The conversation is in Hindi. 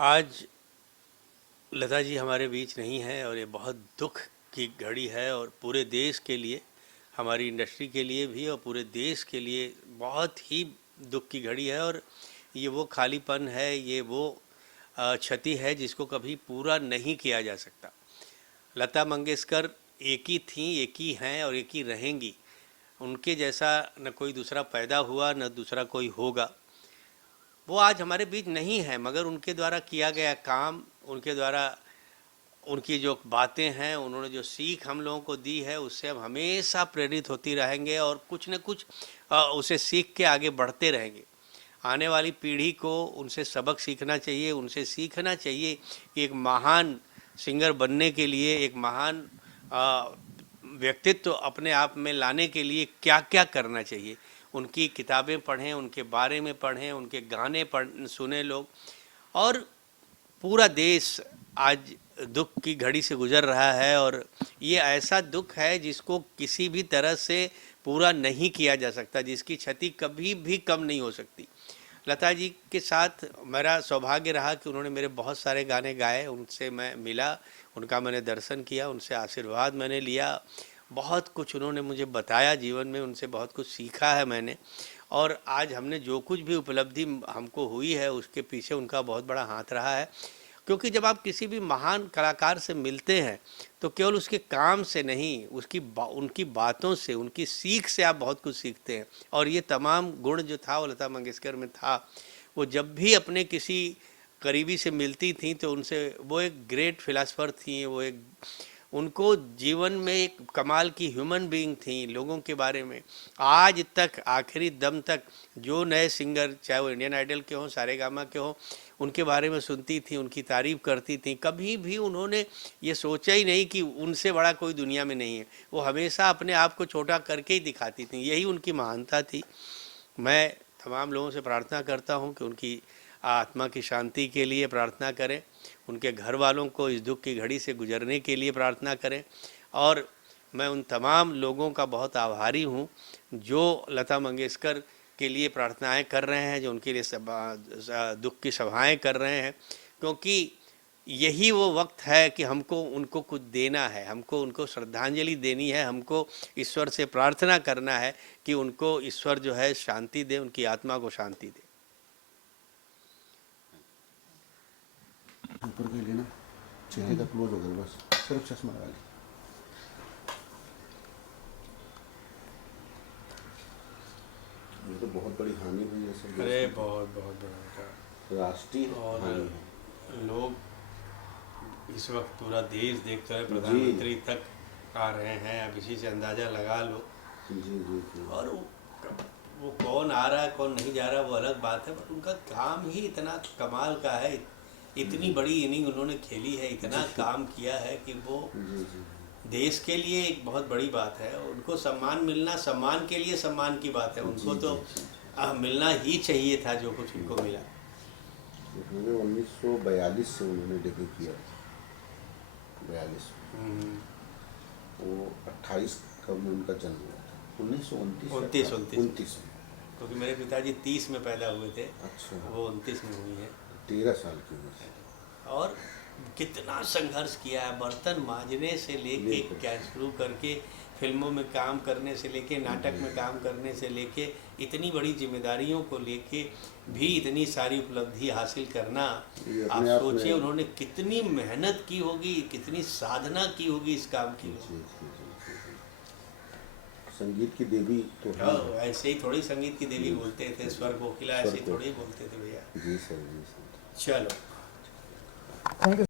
आज लता जी हमारे बीच नहीं है और ये बहुत दुख की घड़ी है और पूरे देश के लिए, हमारी इंडस्ट्री के लिए भी और पूरे देश के लिए बहुत ही दुख की घड़ी है। और ये वो खालीपन है, ये वो क्षति है जिसको कभी पूरा नहीं किया जा सकता। लता मंगेशकर एक ही थी, एक ही हैं और एक ही रहेंगी। उनके जैसा न कोई दूसरा पैदा हुआ, न दूसरा कोई होगा। वो आज हमारे बीच नहीं है, मगर उनके द्वारा किया गया काम, उनके द्वारा उनकी जो बातें हैं, उन्होंने जो सीख हम लोगों को दी है, उससे हम हमेशा प्रेरित होती रहेंगे और कुछ न कुछ उसे सीख के आगे बढ़ते रहेंगे। आने वाली पीढ़ी को उनसे सबक सीखना चाहिए, उनसे सीखना चाहिए कि एक महान सिंगर बनने के लिए, एक महान व्यक्तित्व अपने आप में लाने के लिए क्या क्या करना चाहिए। उनकी किताबें पढ़ें, उनके बारे में पढ़ें, उनके गाने सुने लोग। और पूरा देश आज दुख की घड़ी से गुजर रहा है और ये ऐसा दुख है जिसको किसी भी तरह से पूरा नहीं किया जा सकता, जिसकी क्षति कभी भी कम नहीं हो सकती। लता जी के साथ मेरा सौभाग्य रहा कि उन्होंने मेरे बहुत सारे गाने गाए, उनसे मैं मिला, उनका मैंने दर्शन किया, उनसे आशीर्वाद मैंने लिया। बहुत कुछ उन्होंने मुझे बताया जीवन में, उनसे बहुत कुछ सीखा है मैंने। और आज हमने जो कुछ भी उपलब्धि हमको हुई है, उसके पीछे उनका बहुत बड़ा हाथ रहा है। क्योंकि जब आप किसी भी महान कलाकार से मिलते हैं तो केवल उसके काम से नहीं, उनकी बातों से, उनकी सीख से आप बहुत कुछ सीखते हैं। और ये तमाम गुण जो था वो लता मंगेशकर में था। वो जब भी अपने किसी करीबी से मिलती थी तो उनसे, वो एक ग्रेट फिलासफर थी, वो एक, उनको जीवन में एक कमाल की ह्यूमन बीइंग थी। लोगों के बारे में आज तक, आखिरी दम तक जो नए सिंगर, चाहे वो इंडियन आइडल के हों, सारेगामा के हों, उनके बारे में सुनती थी, उनकी तारीफ़ करती थी। कभी भी उन्होंने ये सोचा ही नहीं कि उनसे बड़ा कोई दुनिया में नहीं है। वो हमेशा अपने आप को छोटा करके ही दिखाती थी, यही उनकी महानता थी। मैं तमाम लोगों से प्रार्थना करता हूँ कि उनकी आत्मा की शांति के लिए प्रार्थना करें, उनके घर वालों को इस दुख की घड़ी से गुजरने के लिए प्रार्थना करें। और मैं उन तमाम लोगों का बहुत आभारी हूँ जो लता मंगेशकर के लिए प्रार्थनाएं कर रहे हैं, जो उनके लिए दुख की सभाएं कर रहे हैं। क्योंकि यही वो वक्त है कि हमको उनको कुछ देना है, हमको उनको श्रद्धांजलि देनी है, हमको ईश्वर से प्रार्थना करना है कि उनको ईश्वर जो है शांति दे, उनकी आत्मा को शांति दे। ऊपर के लिए ना चेहरे का क्लोज हो गया, बस सिर्फ चश्मा लगा ली। ये तो बहुत बड़ी हानि हुई है सर। अरे बहुत बहुत बड़ा राष्ट्रीय और हानि है। लोग इस वक्त पूरा देश देखता है, प्रधानमंत्री तक आ रहे हैं, अब इसी से अंदाज़ा लगा लो। जी जी जी। और वो कौन आ रहा है कौन नहीं जा रहा वो अलग बात है, पर उनका काम ही इतना कमाल का है। इतनी बड़ी इनिंग उन्होंने खेली है, इतना काम किया है कि वो देश के लिए एक बहुत बड़ी बात है। उनको सम्मान मिलना, सम्मान के लिए सम्मान की बात है। उनको तो मिलना ही चाहिए था जो कुछ उनको मिला। 1942 से उन्होंने डेब्यू किया, 42 वो 28 कब में उनका जन्म हुआ था, 1929 में। क्योंकि मेरे पिताजी 30 में पैदा हुए थे। अच्छा। वो 29 में हुई है। 13 साल की उम्र से। और कितना संघर्ष किया है, बर्तन मांजने से लेके क्या शुरू करके, फिल्मों में काम करने से लेके, नाटक में काम करने से लेके, इतनी बड़ी जिम्मेदारियों को लेके भी इतनी सारी उपलब्धि हासिल करना। आप सोचिए उन्होंने कितनी मेहनत की होगी, कितनी साधना की होगी इस काम की। संगीत की देवी तो ऐसे ही थोड़ी संगीत की देवी बोलते थे, स्वर कोकिला ऐसे थोड़ी बोलते थे भैया। जी सर, जी सर। चलो। Thank you.